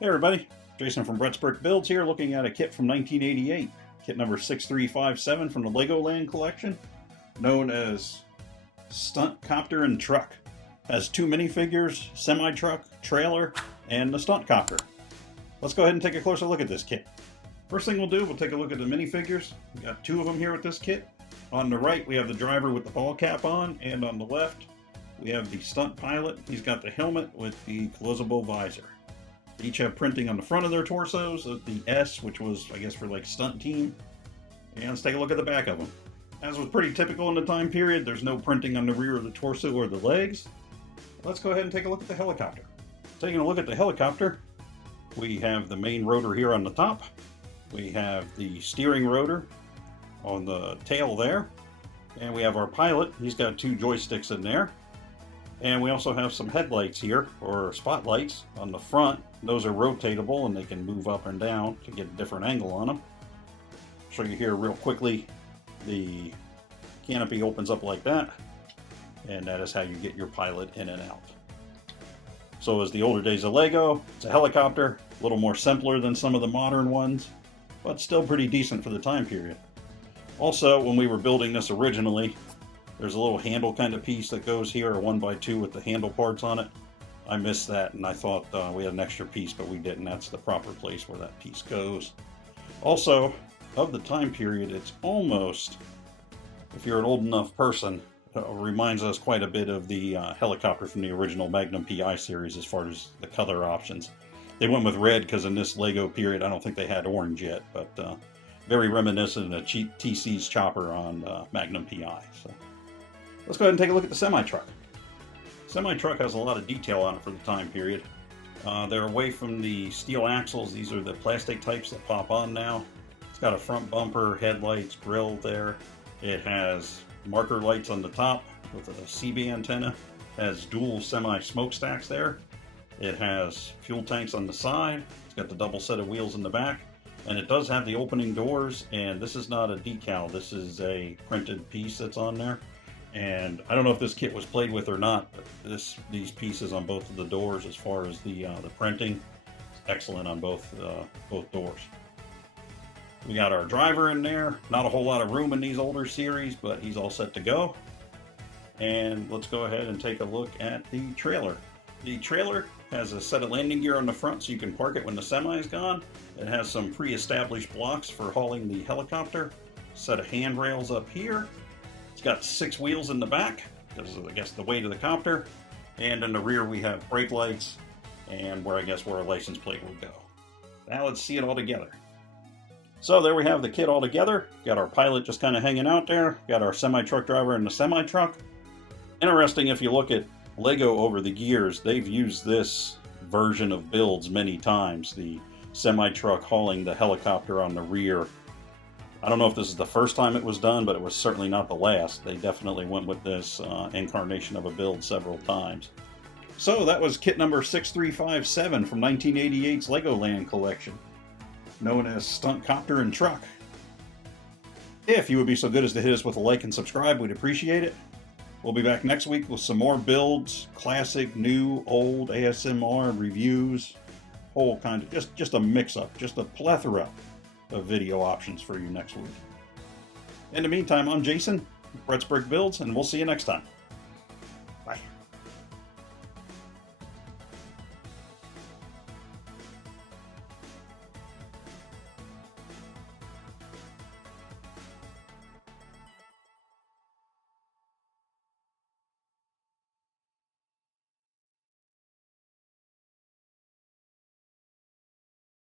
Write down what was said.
Hey everybody, Jason from Brett's Brick Builds here, looking at a kit from 1988, kit number 6357 from the Legoland collection, known as Stunt Copter and Truck. Has two minifigures, semi-truck, trailer, and the Stunt Copter. Let's go ahead and take a closer look at this kit. First thing we'll do, we'll take a look at the minifigures. We got two of them here with this kit. On the right, we have the driver with the ball cap on, and on the left, we have the stunt pilot. He's got the helmet with the closable visor. They each have printing on the front of their torsos, the S, which was, I guess, for like stunt team. And let's take a look at the back of them. As was pretty typical in the time period, there's no printing on the rear of the torso or the legs. Let's go ahead and take a look at the helicopter. Taking a look at the helicopter, we have the main rotor here on the top. We have the steering rotor on the tail there. And we have our pilot. He's got two joysticks in there. And we also have some headlights here, or spotlights, on the front. Those are rotatable and they can move up and down to get a different angle on them. I'll show you here real quickly. The canopy opens up like that, and that is how you get your pilot in and out. So as the older days of Lego, it's a helicopter, a little more simpler than some of the modern ones, but still pretty decent for the time period. Also, when we were building this originally, there's a little handle kind of piece that goes here, a 1x2 with the handle parts on it. I missed that, and I thought we had an extra piece, but we didn't. That's the proper place where that piece goes. Also, of the time period, it's almost, if you're an old enough person, reminds us quite a bit of the helicopter from the original Magnum PI series as far as the color options. They went with red because in this Lego period, I don't think they had orange yet, but very reminiscent of TC's chopper on Magnum PI. So let's go ahead and take a look at the semi-truck. Semi-truck has a lot of detail on it for the time period. They're away from the steel axles. These are the plastic types that pop on now. It's got a front bumper, headlights, grille there. It has marker lights on the top with a CB antenna. It has dual semi smokestacks there. It has fuel tanks on the side. It's got the double set of wheels in the back. And it does have the opening doors, and this is not a decal. This is a printed piece that's on there. And I don't know if this kit was played with or not, but these pieces on both of the doors, as far as the printing, is excellent on both doors. We got our driver in there. Not a whole lot of room in these older series, but he's all set to go. And let's go ahead and take a look at the trailer. The trailer has a set of landing gear on the front so you can park it when the semi is gone. It has some pre-established blocks for hauling the helicopter. Set of handrails up here. It's got 6 wheels in the back, because of, I guess, the weight of the copter. And in the rear we have brake lights, and where our license plate will go. Now let's see it all together. So there we have the kit all together. Got our pilot just kind of hanging out there. Got our semi-truck driver in the semi-truck. Interesting, if you look at Lego over the years, they've used this version of builds many times. The semi-truck hauling the helicopter on the rear. I don't know if this is the first time it was done, but it was certainly not the last. They definitely went with this incarnation of a build several times. So that was kit number 6357 from 1988's Legoland collection, known as Stunt Copter and Truck. If you would be so good as to hit us with a like and subscribe, we'd appreciate it. We'll be back next week with some more builds, classic, new, old, ASMR, reviews, whole kind of, just a mix-up, just a plethora of video options for you next week. In the meantime, I'm Jason, Brett's Brick Builds, and we'll see you next time.